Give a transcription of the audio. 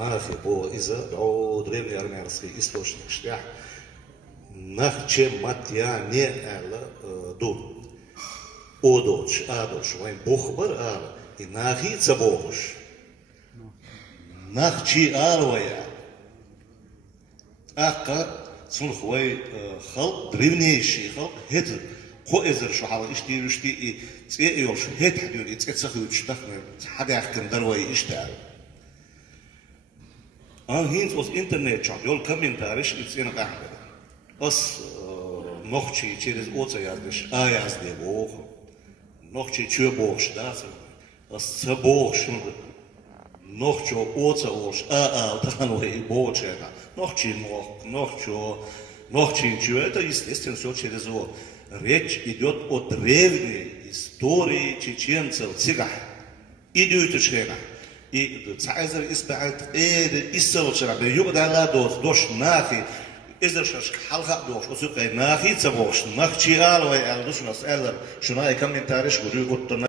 нахи по из древний армянский источник штях нахче матья не эла дун одоч вайн бухбар ала и нахи цабош нахчи алвая ака сунхвай хал древнейший хал хет خوازر شو حاول اشتي تيوش هيت حدود تسخذ تشتخن حدا يحكم دروي اشتغل هينز aus internet chat yol komentarisch ist in Rang was noch chi через ozeanisch ayas de woch noch chi churboch das was zerboch schon noch cho ozeanisch dann wo ich bochega noch chi noch chi это естественно все через вот. Речь идет о древней истории чеченцев, цигах. Идут члена. И цайзер избирает история, да югда ладос, дош нахи, изершаш халха дош, осукай нахи цабош, нахчи алвай, алдуш нас элер, шунай комментарий, что